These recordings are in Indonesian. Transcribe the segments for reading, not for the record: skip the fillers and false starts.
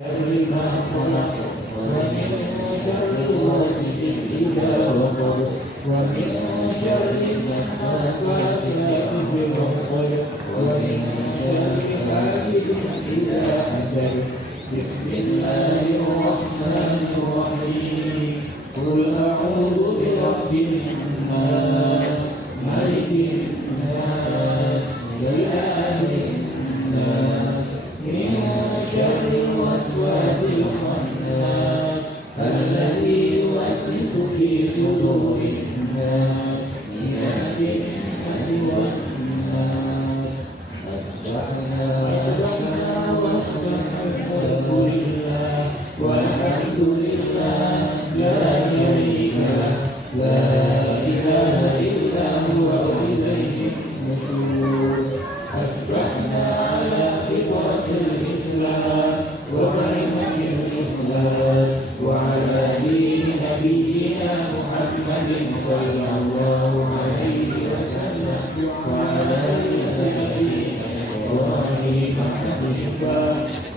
ما خلق ومن شر غاسق إذا وقب ومن شر النفاثات في العقد ومن شر حاسد إذا حسد. بسم الله الرحمن الرحيم. قل أعوذ برب الناس ملك الناس إله الناس من شر الوسواس الخناس الذي يوسوس في صدور الناس من الجنة والناس. أصبحنا والحمد لله لا شريك له لا إله إلا هو وإليه النشور. أصبحنا على فطرة الإسلام وكلمة الإخلاص وعلى دين نبينا محمد صلى الله عليه وسلم وعلى دين نبينا إبراهيم حنيفا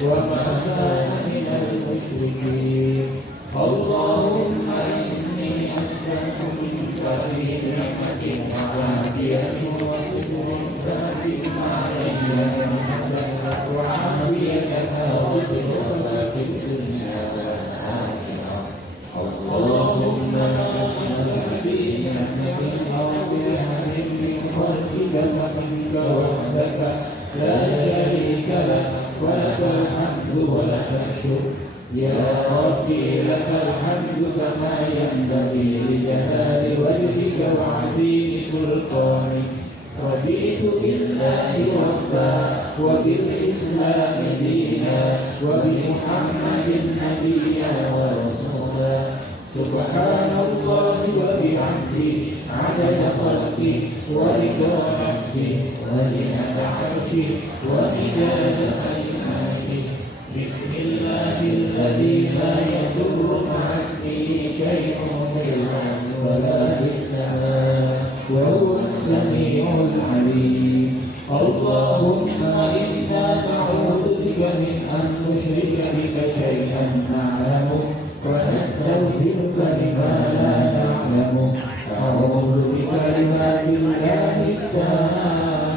وما كان من المشركين. اللهم إني أسألك بك في نعمة وعافية وستر ثابت علي وعافية وستر في الدنيا والآخرة. اللهم أسألك بنعمة عظيمة من خلقك ومنك وحدك لا شريك لك ولك الحمد ولك الشكر. يا ربي لك الحمد كما ينبغي لجلال وجهك وعظيم سلطانك. رضيت بالله ربا وبالإسلام دينا وبمحمد نبيا ورسولا. سبحان الله وبحمده عدد خلقه ورضا نفسه وزنة عرشه ومداد كلماته. بسم الله الذي لا يضر مع اسمه شيء في الأرض ولا في السماء وهو السميع العليم. اللهم إنا نعوذ بك من أن نشرك بك شيئا نعلمه ونستغفرك لما لا نعلمه. أعوذ بكلمات الله التامات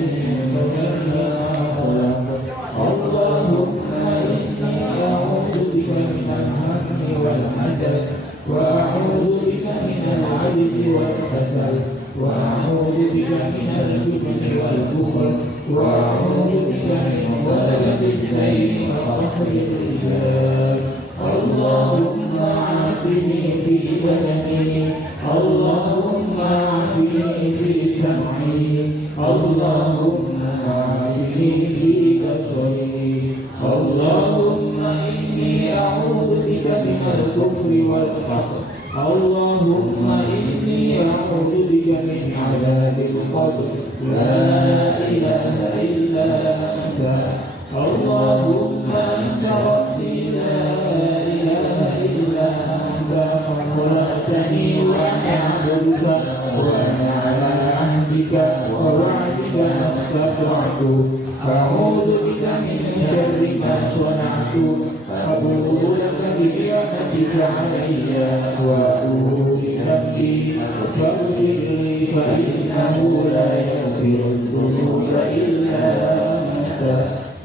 من شر ما خلق. اللهم إني أعوذ بك من الهم والحزن وأعوذ بك من العجز والكسل وأعوذ بك من الجبن والبخل وأعوذ بك من غلبة الدين وقهر الرجال. اللهم عافني في بدني اللهم عافني في سمعي اللهم عافني في بصري. اللهم إني أعوذ بك من الكفر والفقر. اللهم إني أعوذ بك من عذاب القبر. لا إله إلا أنت. اللهم أنت ربي لا إله إلا أنت خلقتني وأنا عبدك وأنا على عهدك ووعدك ما استطعت. أعوذ بك من شر ما صنعت. أبوء لك بنعمتك علي وأبوء بذنبي فاغفر لي فإنه لا يغفر الذنوب إلا أنت.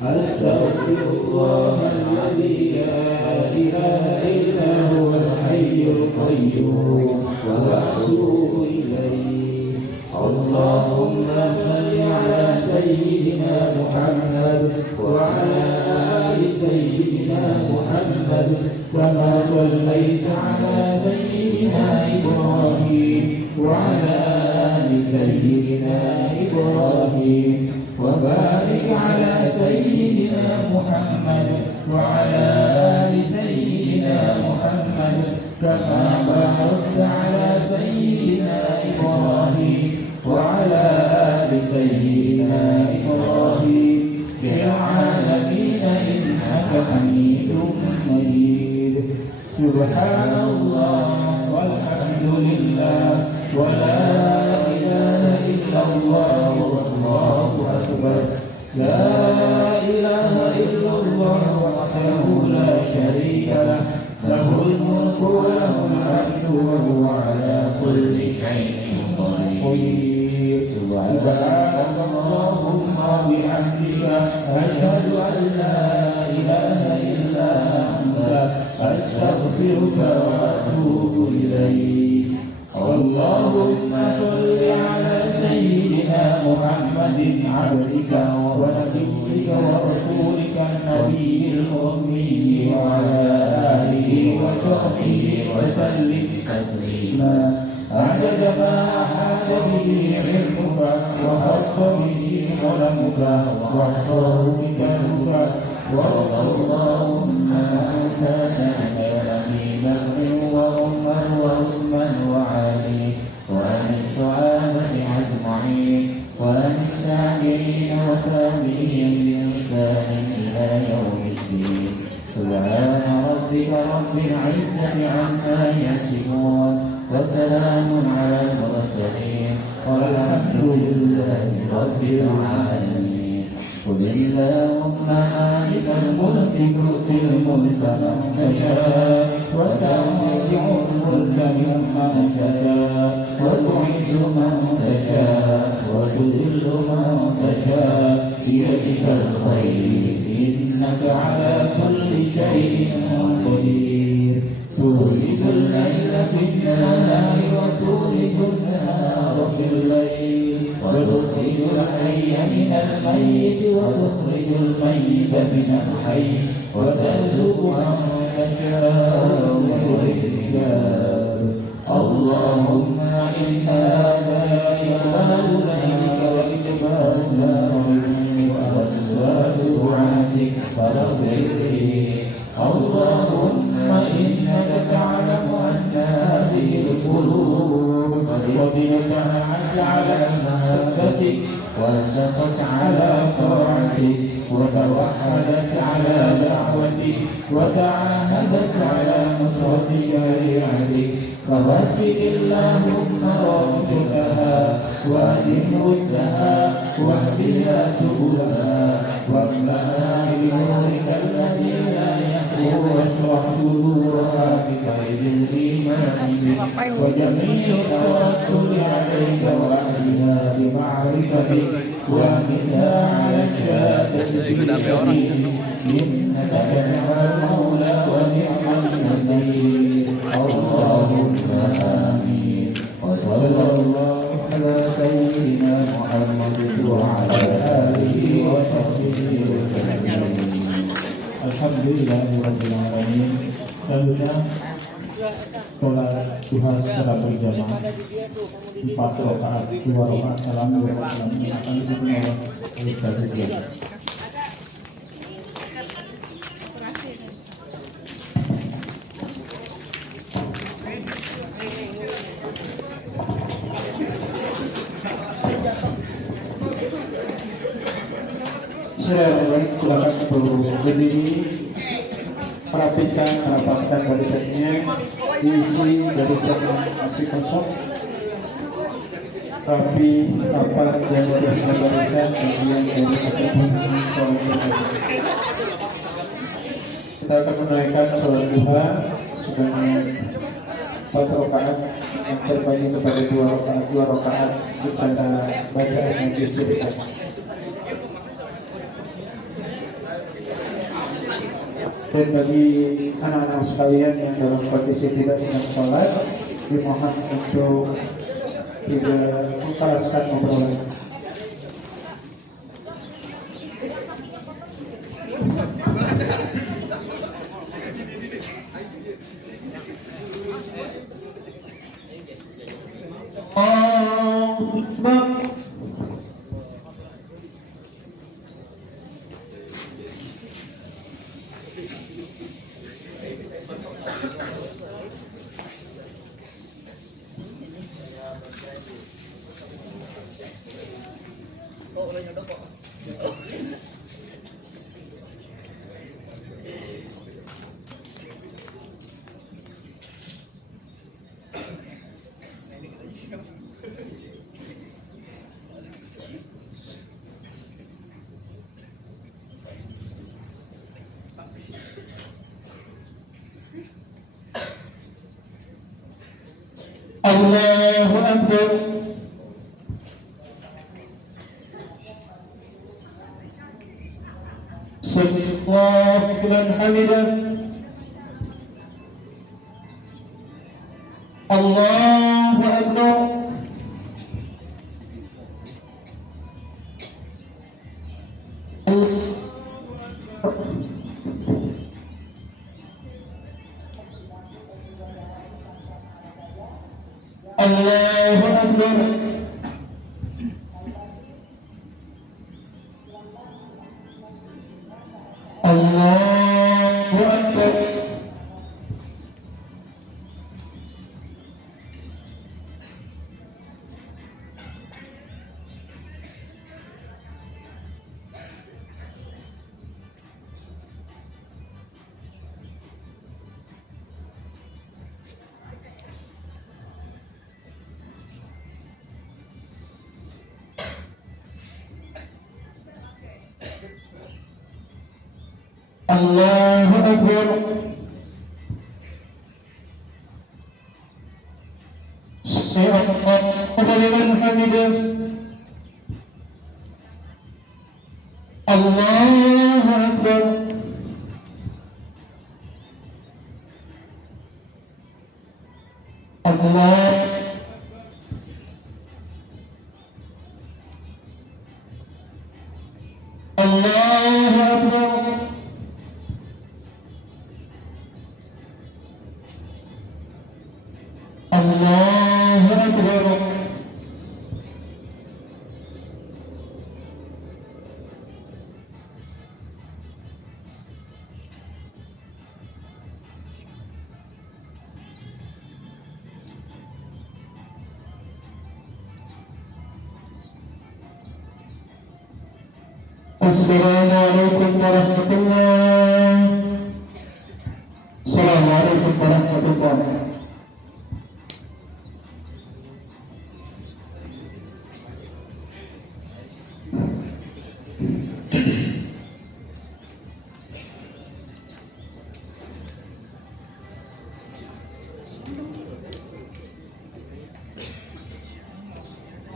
أستغفر الله الذي لا إله إلا هو الحي القيوم وأتوب إليه. اللهم صل على سيدنا محمد وعلى آل سيدنا محمد كما صليت على سيدنا إبراهيم وعلى آل سيدنا إبراهيم وبارك على سيدنا محمد وعلى آل سيدنا محمد كما باركت على سيدنا إبراهيم وعلى آل سيدنا إبراهيم في العالمين إنك حميد مجيد. سبحان الله والحمد لله ولا إله إلا الله والله أكبر. لا إله إلا الله وحده لا شريك له له الملك وله الحمد وهو على كل شيء قدير سبحانك اللهم وبحمدك أشهد أن لا إله إلا أنت أستغفرك وأتوب إليك اللهم صل على سيدنا محمد عبدك ونبيك ورسولك النبي الأمي وعلى آله وصحبه وسلم تسليما عدد ما أحاط به علمك وخط به قلمك وأحصاه كتابك وارض اللهم عن سادتنا في بكر وعمر وعثمان وعلي وعن الصحابة أجمعين وعن التابعين وتابعين بإحسان إلى يوم الدين سبحان ربك رب العزة عما يصفون وسلام على المرسلين والحمد لله رب العالمين قل اللهم مالك الملك تؤتي الملك من تشاء وتنزع الملك ممن تشاء وتعز من تشاء وتذل من تشاء بيدك الخير إنك على كل شيء قدير تولج الليل في النهار وتولج النهار في الليل وتخرج الحي من الميت وتخرج الميت من الحي وترزق من تشاء بغير اللهم إن هؤلاء عباد ليلك وإدبار نارك وأزواج دعاتك فاغفر لي اللهم إنك تعلم أن هذه القلوب قد اجتمعت على محبتك واتفقت على طاعتك وتوحدت على دعوتك وتعاهدت على نصرة شريعتك فوسك اللهم رابطها وأدم ودها واهدنا سبلها واملأها بنورك الذي لا يخلو واشرح صدورها بكيد الإيمان وجميع التوكل عليك وأهلها بمعرفتك وأهلها على الشهادة إنك نعم المولى ونعم النصير اللهم آمين وصلى الله على سيدنا محمد وعلى آله وصحبه وسلم. Alhamdulillahirrahmanirrahim. Selanjutnya sholat duha secara berjamaah 4 rakaat, 2 rakaat salam, 2 rakaat salam akan dipimpin oleh Ustaz Ridwan. Silakan berdiri, rapatkan barisannya, diisi barisan masih kosong, rapi, rapat dan barisan barisan bagian dari tersebut. Kita akan menaikkan sholat duha sebanyak 4 rakaat yang terbagi kepada 2 rakaat secara bacaan yang disebutkan. Dan bagi anak-anak sekalian yang dalam kondisi tidak sedang sholat, dimohon untuk tidak memperaskan obrolan. Allahu Akbar. Sallallahu liman hamidah. Allahu Akbar. Allahu Akbar. Allahu Akbar. Allahu Akbar. Sallallahu liman hamidah. Allahu Akbar. Allah. Allahu Akbar. Allahu Akbar. Assalamualaikum warahmatullahi. Assalamualaikum warahmatullahi.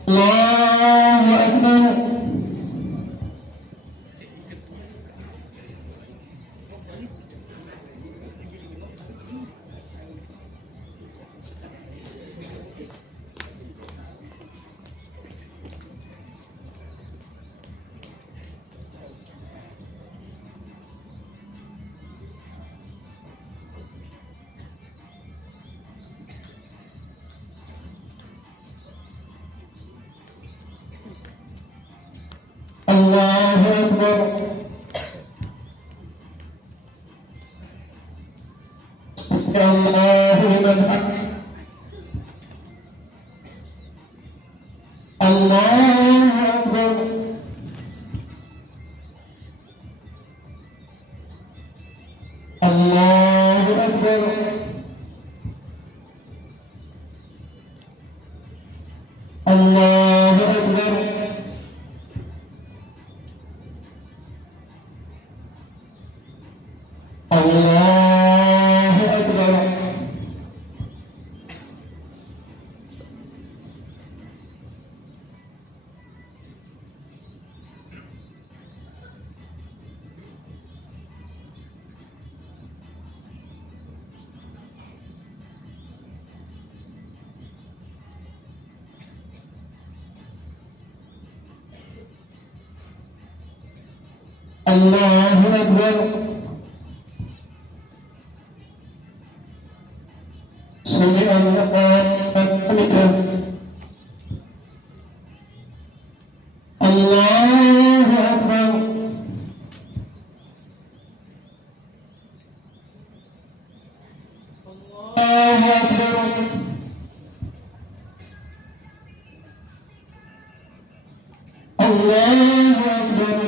Allahu Akbar. Allahu Akbar. Allahu liman hamidah. Allahu Akbar. Allahu Akbar. Allahu Akbar. Allahu Akbar. Allahu Akbar. Sami Allahu liman hamidah. Allahu Akbar. Allahu Akbar. Allahu Akbar.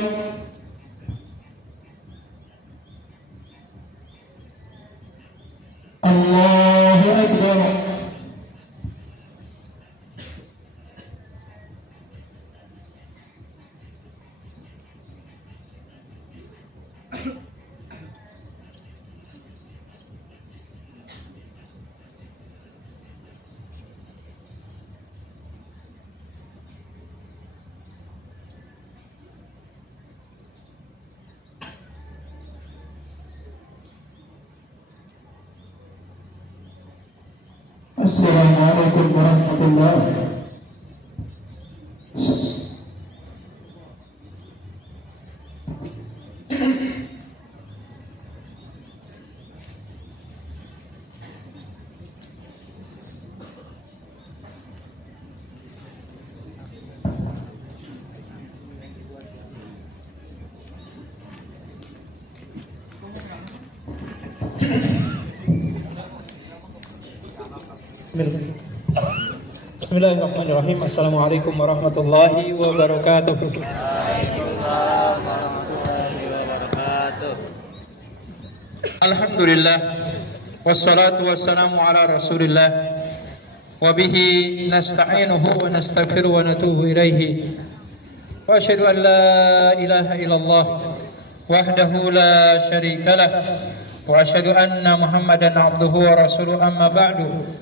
Allahu Akbar. Assalamualaikum warahmatullahi. Bismillahirrahmanirrahim. Assalamualaikum warahmatullahi wabarakatuh. Alhamdulillah, wassalatu wassalamu ala rasulillah, wa bihi nasta'inuhu wa nastaghfiruhu wa natubu ilaihi, wa asyhadu an la ilaha illallah wahdahu la syarika lah, wa asyhadu anna Muhammadan abduhu wa rasuluhu, amma ba'du.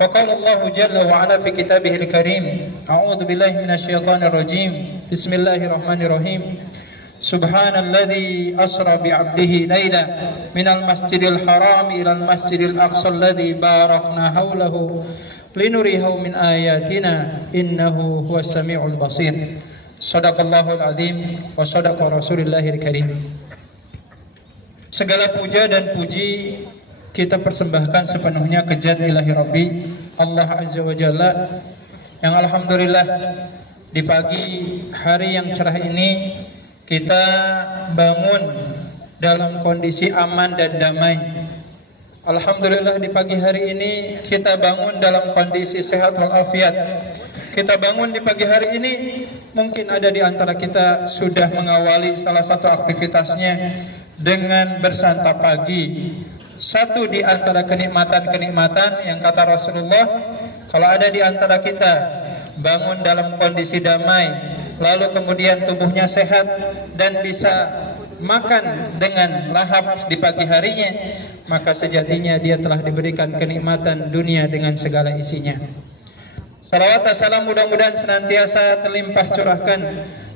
فقال الله جل وعلا في كتابه الكريم: أعوذ بالله من الشيطان الرجيم، بسم الله الرحمن الرحيم. سبحان الذي أسرى بعبده ليلا من المسجد الحرام إلى المسجد الأقصى الذي باركنا حوله لنريه من آياتنا إنه هو السميع البصير. صدق الله العظيم وصدق رسول الله الكريم. Segala puja dan puji kita persembahkan sepenuhnya ke Zat Ilahi Rabbi Allah Azza wa Jalla, yang alhamdulillah di pagi hari yang cerah ini kita bangun dalam kondisi aman dan damai. Alhamdulillah di pagi hari ini kita bangun dalam kondisi sehat walafiat. Kita bangun di pagi hari ini, mungkin ada di antara kita sudah mengawali salah satu aktivitasnya dengan bersantap pagi. Satu di antara kenikmatan-kenikmatan yang kata Rasulullah, kalau ada di antara kita bangun dalam kondisi damai, lalu kemudian tubuhnya sehat dan bisa makan dengan lahap di pagi harinya, maka sejatinya dia telah diberikan kenikmatan dunia dengan segala isinya. Salawat dan salam mudah-mudahan senantiasa terlimpah curahkan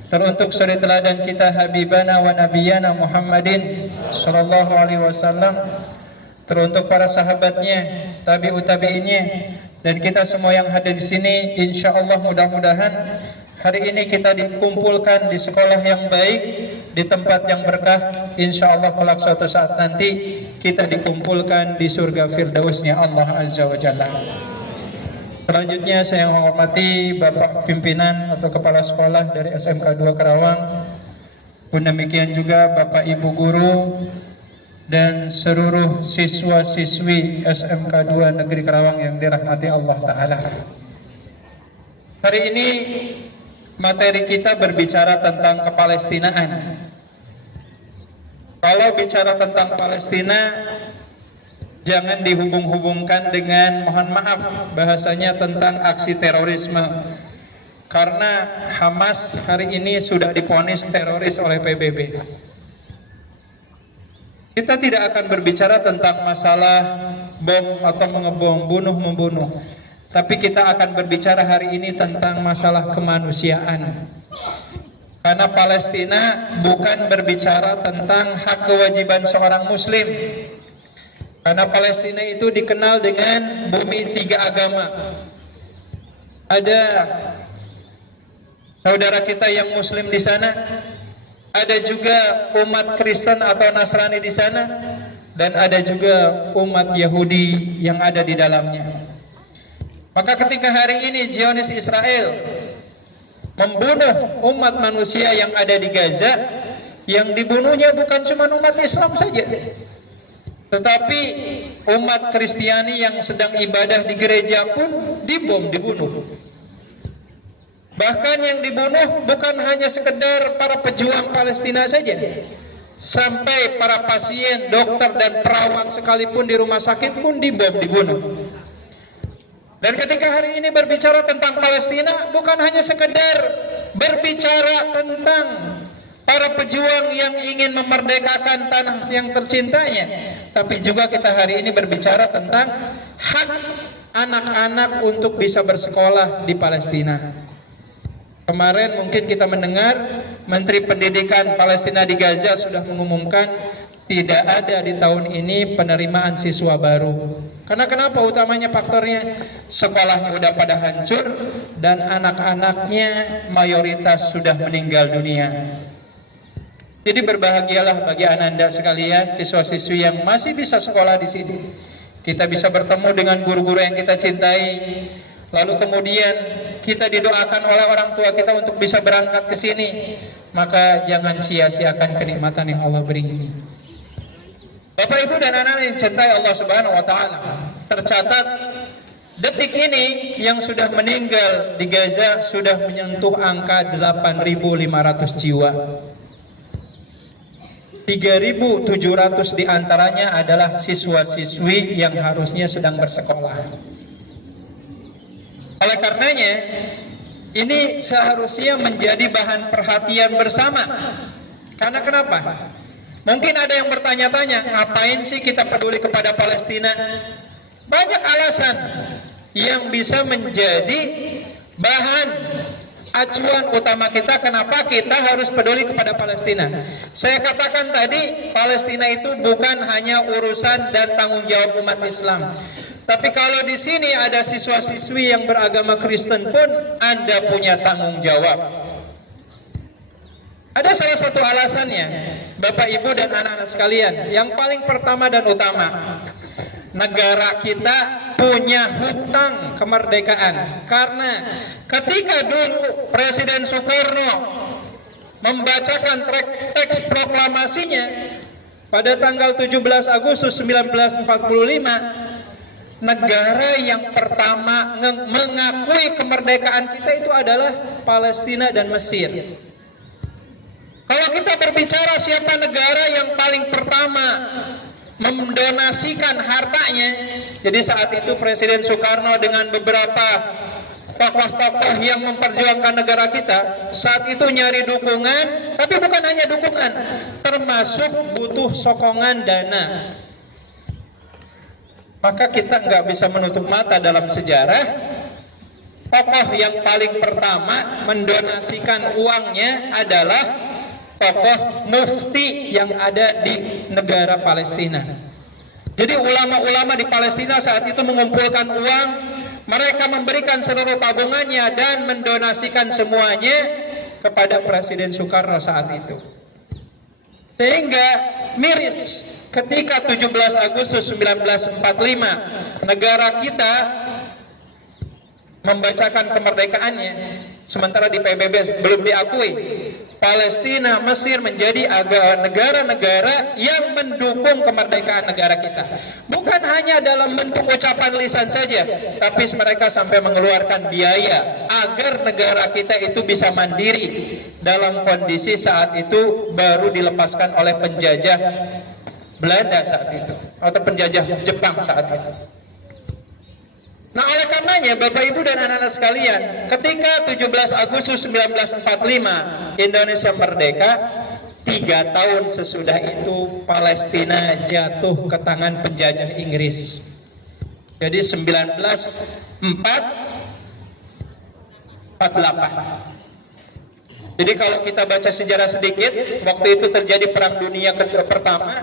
teruntuk suri teladan kita Habibana wa Nabiyana Muhammadin sallallahu alaihi wasallam, teruntuk para sahabatnya, tabi'ut tabi'innya, dan kita semua yang hadir di sini. Insyaallah mudah-mudahan hari ini kita dikumpulkan di sekolah yang baik, di tempat yang berkah. Insyaallah kelak suatu saat nanti kita dikumpulkan di surga firdausnya Allah Azza wa Jalla. Selanjutnya saya menghormati Bapak Pimpinan atau Kepala Sekolah dari SMK 2 Karawang, pun demikian juga Bapak Ibu Guru dan seluruh siswa-siswi SMK 2 Negeri Karawang yang dirahmati Allah Ta'ala. Hari ini materi kita berbicara tentang kepalestinaan. Kalau bicara tentang Palestina, jangan dihubung-hubungkan dengan, mohon maaf bahasanya, tentang aksi terorisme. Karena Hamas hari ini sudah divonis teroris oleh PBB. Kita tidak akan berbicara tentang masalah bom atau mengebom, bunuh-membunuh. Tapi kita akan berbicara hari ini tentang masalah kemanusiaan. Karena Palestina bukan berbicara tentang hak kewajiban seorang muslim. Karena Palestina itu dikenal dengan bumi tiga agama. Ada saudara kita yang muslim di sana, ada juga umat Kristen atau Nasrani di sana, dan ada juga umat Yahudi yang ada di dalamnya. Maka ketika hari ini Zionis Israel membunuh umat manusia yang ada di Gaza, yang dibunuhnya bukan cuma umat Islam saja, tetapi umat Kristiani yang sedang ibadah di gereja pun dibom, dibunuh. Bahkan yang dibunuh bukan hanya sekedar para pejuang Palestina saja, sampai para pasien, dokter dan perawat sekalipun di rumah sakit pun dibom, dibunuh. Dan ketika hari ini berbicara tentang Palestina, bukan hanya sekedar berbicara tentang para pejuang yang ingin memerdekakan tanah yang tercintanya, tapi juga kita hari ini berbicara tentang hak anak-anak untuk bisa bersekolah di Palestina. Kemarin mungkin kita mendengar Menteri Pendidikan Palestina di Gaza sudah mengumumkan tidak ada di tahun ini penerimaan siswa baru. Karena kenapa? Utamanya faktornya sekolahnya udah pada hancur dan anak-anaknya mayoritas sudah meninggal dunia. Jadi berbahagialah bagi ananda sekalian, siswa-siswi yang masih bisa sekolah di sini. Kita bisa bertemu dengan guru-guru yang kita cintai. Lalu kemudian kita didoakan oleh orang tua kita untuk bisa berangkat ke sini. Maka jangan sia-siakan kenikmatan yang Allah beri ini. Bapak Ibu dan anak-anak yang cintai Allah Subhanahu wa taala, tercatat detik ini yang sudah meninggal di Gaza sudah menyentuh angka 8.500 jiwa. 3.700 diantaranya adalah siswa-siswi yang harusnya sedang bersekolah. Oleh karenanya, ini seharusnya menjadi bahan perhatian bersama. Karena kenapa? Mungkin ada yang bertanya-tanya, ngapain sih kita peduli kepada Palestina? Banyak alasan yang bisa menjadi bahan acuan utama kita kenapa kita harus peduli kepada Palestina. Saya katakan tadi, Palestina itu bukan hanya urusan dan tanggung jawab umat Islam. Tapi kalau di sini ada siswa-siswi yang beragama Kristen pun Anda punya tanggung jawab. Ada salah satu alasannya, Bapak Ibu dan anak-anak sekalian. Yang paling pertama dan utama, negara kita punya hutang kemerdekaan. Karena ketika dulu Presiden Soekarno membacakan teks proklamasinya pada tanggal 17 Agustus 1945, negara yang pertama mengakui kemerdekaan kita itu adalah Palestina dan Mesir. Kalau kita berbicara siapa negara yang paling pertama mendonasikan hartanya, jadi saat itu Presiden Soekarno dengan beberapa tokoh-tokoh yang memperjuangkan negara kita saat itu nyari dukungan, tapi bukan hanya dukungan, termasuk butuh sokongan dana. Maka kita nggak bisa menutup mata dalam sejarah, tokoh yang paling pertama mendonasikan uangnya adalah tokoh mufti yang ada di negara Palestina. Jadi ulama-ulama di Palestina saat itu mengumpulkan uang, mereka memberikan seluruh tabungannya dan mendonasikan semuanya kepada Presiden Soekarno saat itu. Sehingga miris ketika 17 Agustus 1945 negara kita membacakan kemerdekaannya, sementara di PBB belum diakui. Palestina, Mesir menjadi negara-negara yang mendukung kemerdekaan negara kita. Bukan hanya dalam bentuk ucapan lisan saja, tapi mereka sampai mengeluarkan biaya agar negara kita itu bisa mandiri dalam kondisi saat itu baru dilepaskan oleh penjajah Belanda saat itu, atau penjajah Jepang saat itu. Nah, oleh karenanya Bapak Ibu dan anak-anak sekalian, ketika 17 Agustus 1945 Indonesia merdeka, 3 tahun sesudah itu Palestina jatuh ke tangan penjajah Inggris. Jadi 1948. Jadi kalau kita baca sejarah sedikit, waktu itu terjadi Perang Dunia pertama.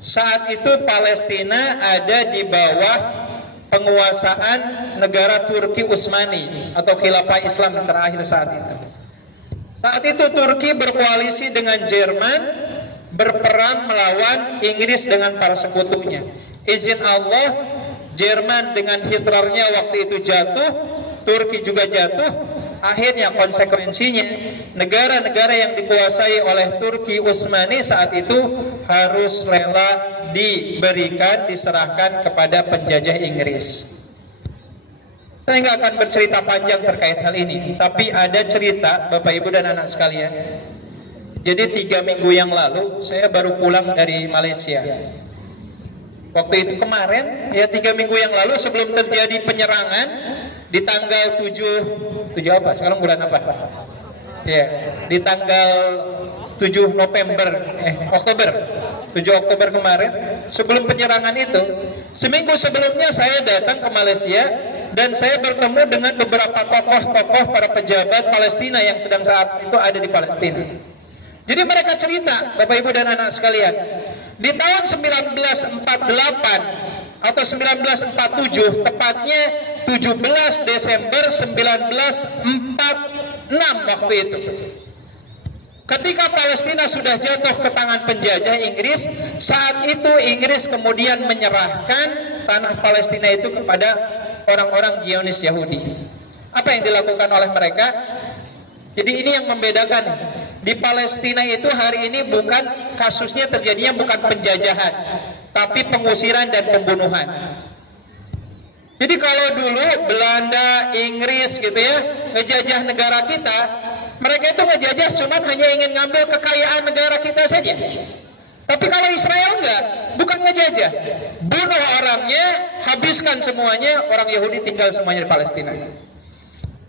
Saat itu Palestina ada di bawah penguasaan negara Turki Utsmani atau Khilafah Islam yang terakhir saat itu. Saat itu Turki berkoalisi dengan Jerman, berperang melawan Inggris dengan para sekutunya. Izin Allah, Jerman dengan Hitlernya waktu itu jatuh, Turki juga jatuh. Akhirnya konsekuensinya negara-negara yang dikuasai oleh Turki Utsmani saat itu harus rela diberikan, diserahkan kepada penjajah Inggris. Saya nggak akan bercerita panjang terkait hal ini, tapi ada cerita Bapak Ibu dan anak sekalian. Jadi 3 minggu yang lalu saya baru pulang dari Malaysia. Waktu itu kemarin, ya 3 minggu yang lalu sebelum terjadi penyerangan di tanggal 7 apa? Sekarang bulan apa? Ya, di tanggal 7 Oktober 7 Oktober kemarin, sebelum penyerangan itu, seminggu sebelumnya saya datang ke Malaysia dan saya bertemu dengan beberapa tokoh-tokoh para pejabat Palestina yang sedang saat itu ada di Palestina. Jadi mereka cerita, Bapak Ibu dan anak sekalian, Di tahun 1948 atau 1947, tepatnya 17 Desember 1946 waktu itu, ketika Palestina sudah jatuh ke tangan penjajah Inggris, saat itu Inggris kemudian menyerahkan tanah Palestina itu kepada orang-orang Zionis Yahudi. Apa yang dilakukan oleh mereka? Jadi ini yang membedakan. Di Palestina itu hari ini bukan kasusnya terjadinya bukan penjajahan, tapi pengusiran dan pembunuhan. Jadi kalau dulu Belanda, Inggris gitu ya, ngejajah negara kita, mereka itu ngejajah cuma hanya ingin ngambil kekayaan negara kita saja. Tapi kalau Israel enggak, bukan ngejajah, bunuh orangnya, habiskan semuanya, orang Yahudi tinggal semuanya di Palestina.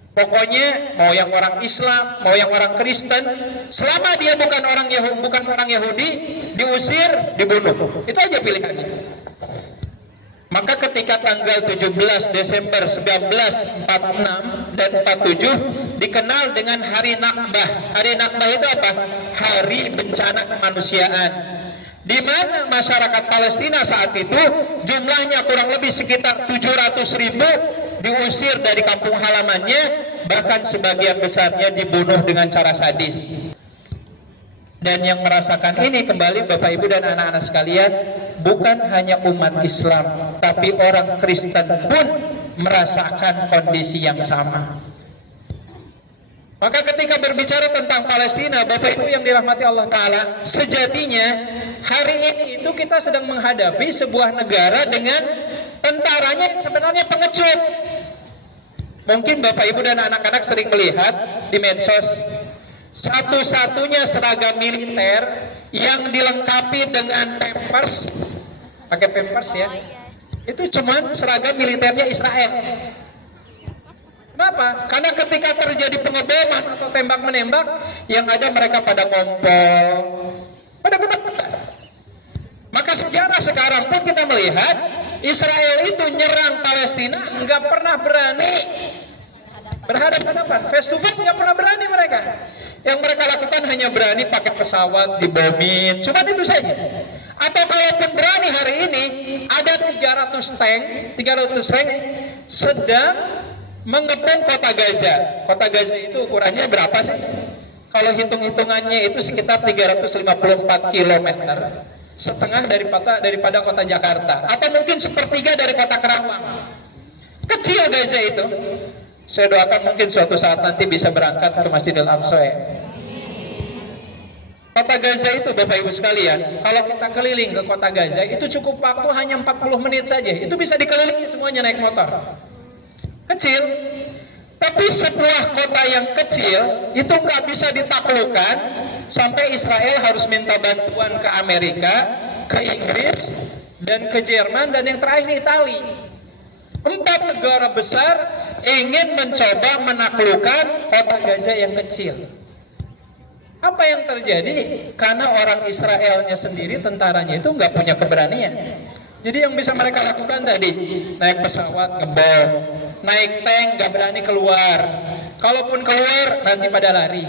Pokoknya mau yang orang Islam, mau yang orang Kristen, selama dia bukan orang Yahudi, diusir, dibunuh. Itu aja pilihannya. Maka ketika tanggal 17 Desember 1946 dan 47 dikenal dengan Hari Nakbah. Hari Nakbah itu apa? Hari bencana kemanusiaan. Di mana masyarakat Palestina saat itu jumlahnya kurang lebih sekitar 700.000 diusir dari kampung halamannya, bahkan sebagian besarnya dibunuh dengan cara sadis. Dan yang merasakan ini kembali Bapak Ibu dan anak-anak sekalian, bukan hanya umat Islam, tapi orang Kristen pun merasakan kondisi yang sama. Maka ketika berbicara tentang Palestina, Bapak Ibu yang dirahmati Allah Ta'ala, sejatinya hari ini itu kita sedang menghadapi sebuah negara dengan tentaranya yang sebenarnya pengecut. Mungkin Bapak Ibu dan anak-anak sering melihat di medsos, satu-satunya seragam militer yang dilengkapi dengan pampers, pakai pampers ya, itu cuman seragam militernya Israel. Kenapa? Karena ketika terjadi pengeboman atau tembak menembak, yang ada mereka pada ngompol, pada ketakutan. Maka sejarah sekarang pun kita melihat Israel itu nyerang Palestina nggak pernah berani berhadapan-hadapan, face to face nggak pernah berani mereka. Yang mereka lakukan hanya berani pakai pesawat dibombin, cuma itu saja. Atau kalaupun berani hari ini ada 300 tank sedang mengepung kota Gaza. Kota Gaza itu ukurannya berapa sih? Kalau hitung-hitungannya itu sekitar 354 km, setengah daripada kota Jakarta, atau mungkin sepertiga dari kota Kerawang. Kecil Gaza itu. Saya doakan mungkin suatu saat nanti bisa berangkat ke Masjidil Aqsa ya. Kota Gaza itu Bapak Ibu sekalian, kalau kita keliling ke kota Gaza itu cukup waktu hanya 40 menit saja. Itu bisa dikelilingi semuanya naik motor. Kecil, tapi sebuah kota yang kecil itu nggak bisa ditaklukkan sampai Israel harus minta bantuan ke Amerika, ke Inggris, dan ke Jerman, dan yang terakhir Italia. 4 negara besar ingin mencoba menaklukkan kota Gaza yang kecil. Apa yang terjadi? Karena orang Israelnya sendiri, tentaranya itu nggak punya keberanian. Jadi yang bisa mereka lakukan tadi, naik pesawat ngebom, naik tank nggak berani keluar. Kalaupun keluar nanti pada lari.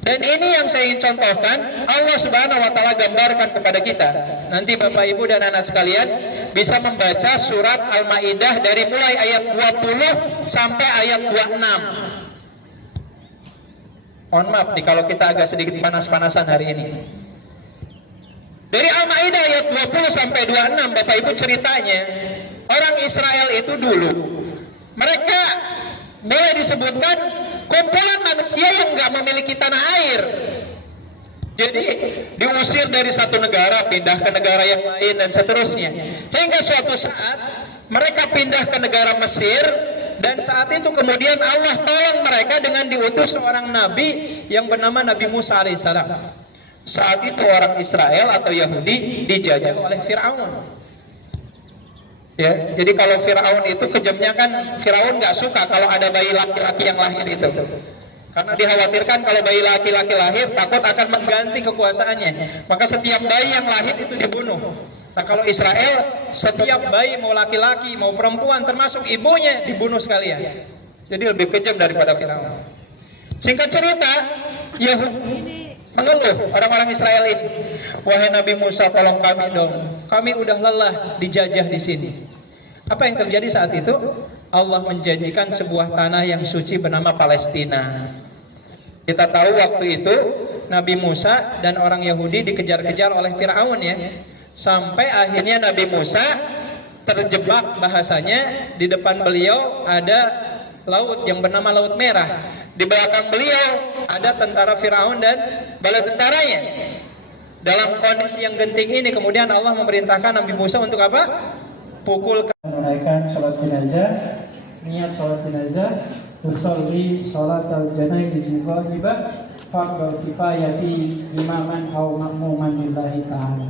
Dan ini yang saya ingin contohkan, Allah Subhanahu wa Ta'ala gambarkan kepada kita. Nanti Bapak Ibu dan anak sekalian bisa membaca surat Al-Maidah dari mulai ayat 20 sampai ayat 26. Mohon maaf nih kalau kita agak sedikit panas-panasan hari ini. Dari Al-Maidah ayat 20 sampai 26, Bapak Ibu ceritanya, orang Israel itu dulu, mereka boleh disebutkan kumpulan manusia yang nggak memiliki tanah air. Jadi diusir dari satu negara, pindah ke negara yang lain dan seterusnya. Hingga suatu saat mereka pindah ke negara Mesir, dan saat itu kemudian Allah tolong mereka dengan diutus seorang nabi yang bernama Nabi Musa alaihissalam. Saat itu orang Israel atau Yahudi dijajah oleh Fir'aun. Ya, jadi kalau Fir'aun itu kejamnya kan, Fir'aun nggak suka kalau ada bayi laki-laki yang lahir itu, karena dikhawatirkan kalau bayi laki-laki lahir takut akan mengganti kekuasaannya. Maka setiap bayi yang lahir itu dibunuh. Nah kalau Israel, setiap bayi mau laki-laki mau perempuan termasuk ibunya dibunuh sekalian. Jadi lebih kejam daripada Fir'aun. Singkat cerita, mengeluh orang-orang Israel ini, wahai Nabi Musa, tolong kami dong, kami udah lelah dijajah di sini. Apa yang terjadi saat itu? Allah menjanjikan sebuah tanah yang suci bernama Palestina. Kita tahu waktu itu Nabi Musa dan orang Yahudi dikejar-kejar oleh Firaun ya, sampai akhirnya Nabi Musa terjebak, bahasanya di depan beliau ada laut yang bernama Laut Merah. Di belakang beliau ada tentara Firaun dan bala tentaranya. Dalam kondisi yang genting ini kemudian Allah memerintahkan Nabi Musa untuk apa? Pukul. Menunaikan sholat jenazah, niat sholat jenazah, usolli sholat al-janaizi ghaiba fardhu kifayati imaman aw ma'muman lillahi ta'ala.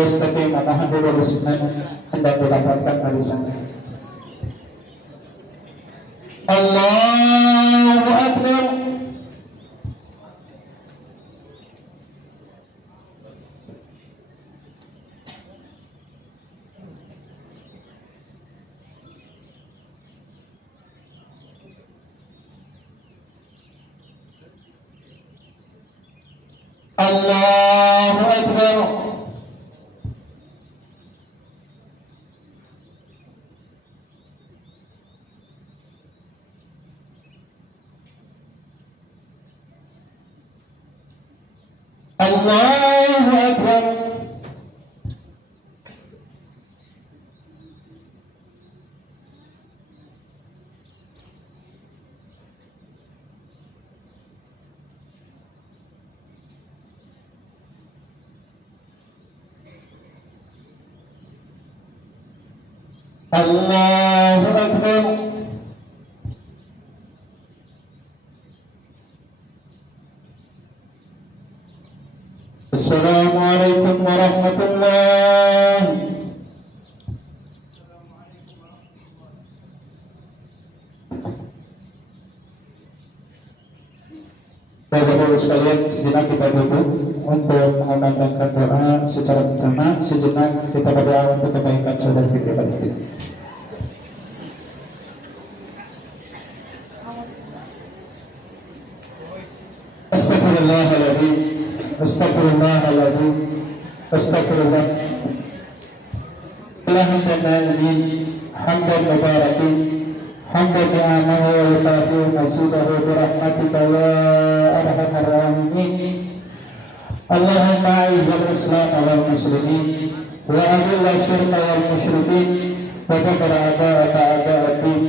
Istaqim alhamdulillah bismillah, hendak didapatkan barisan. Allahu Akbar. Allahu Akbar. Allahu Akbar. Allahu Akbar. Assalamualaikum warahmatullahi. Bapak-bapak sekalian, sejenak kita duduk untuk mengumandangkan doa secara bersama. Sejenak kita berdoa untuk kebaikan saudara kita Palestina. Astagfirullahaladzim, astagfirullahaladzim, astagfirullah. Alhamdulillah, hamdan mubarakin, hamdan ni'amahu wa yukafi'u masudahu birahmatika ya arhamar rahimin. Allahumma a'izzal islam wal muslimin wa adilla syirka wal musyrikin wa dabbir a'da'aka a'da'ad-din.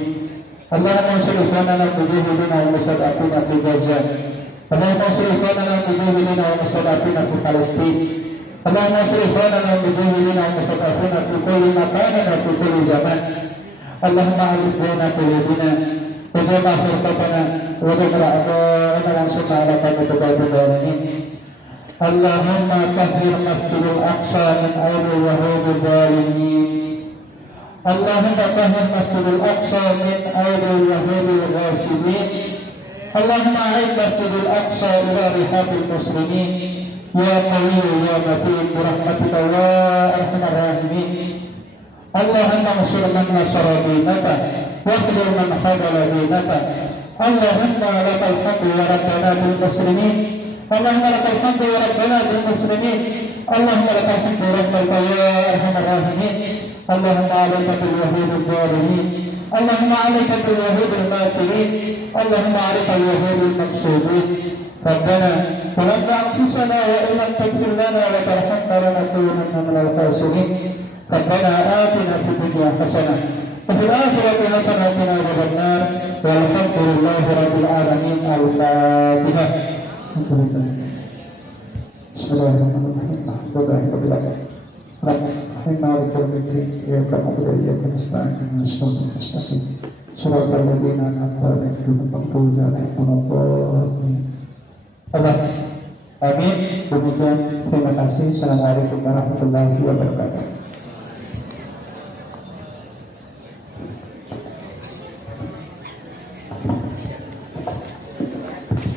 Allahumma sholli ala mujahidina wa mustad'afina fi Gaza. Allahumma sholli ala mujahidina wa mustad'afina fi Palestin. Allahumma sholli ala mujahidina wa mustad'afina fi kulli makanin wa fi kulli zaman. Allahumma alif baina qulubina wa jama' furqatana wa dabbir a'da'ana wa ansurna 'ala qawmi al-kafirin. Allahumma tahhir Masjidil Aqsa min aydil yahudi dhalimin. Allahumma tahhir Masjidil Aqsa min aydil yahudi ghasibin. Allahumma a'id Masjidil Aqsa ila rihabil muslimin ya qawiyyu ya matin birahmatika ya arhamar rahimin. Allahumma ansur man nasara dinaka wa khudhur man khadala dinaka. Allahumma lakal hamdu ya rabbana bil muslimin. Allahumma lakal hamdu ya rabbana bil muslimin. Allahumma lakal hamdu rabbana ya arhamar rahimin. Allahumma alayka bil wahidil dhalimin. Allahumma alayka bil wahidil matirin. Allahumma alayka bil wahidil maqsudin. Rabbana ظلمنا أنفسنا وإن لم تغفر لنا وترحمنا لنكونن من الخاسرين. ربنا آتنا في الدنيا حسنة وفي الآخرة حسنة وقنا عذاب النار. والحمد لله رب العالمين. الفاتحة. بسم الله الرحمن الرحيم. الحمد لله رب العالمين. الرحمن الرحيم. إياك نعبد وإياك نستعين اهدنا الصراط المستقيم صراط الذين أنعمت عليهم غير المغضوب عليهم ولا الضالين. Allah. Amin. Demikian, terima kasih. Assalamualaikum warahmatullahi wabarakatuh.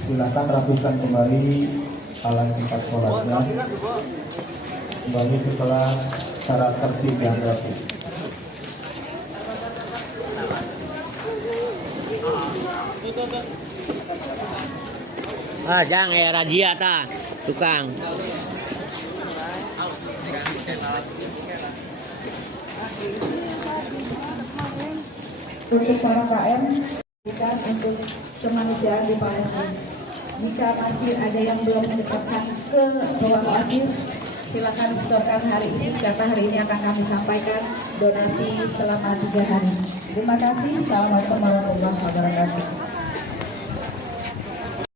Silakan rapikan kembali alat tempat sholatnya kembali setelah cara tertib yang rapi. Ah, jangan ya razia ta, tukang. Untuk para KM dan untuk kemanusiaan di Palestina. Jika masih ada yang belum mendapatkan ke ruang oasis, silakan setorkan hari ini karena hari ini akan kami sampaikan donasi selama 3 hari. Terima kasih. Assalamualaikum warahmatullahi wabarakatuh.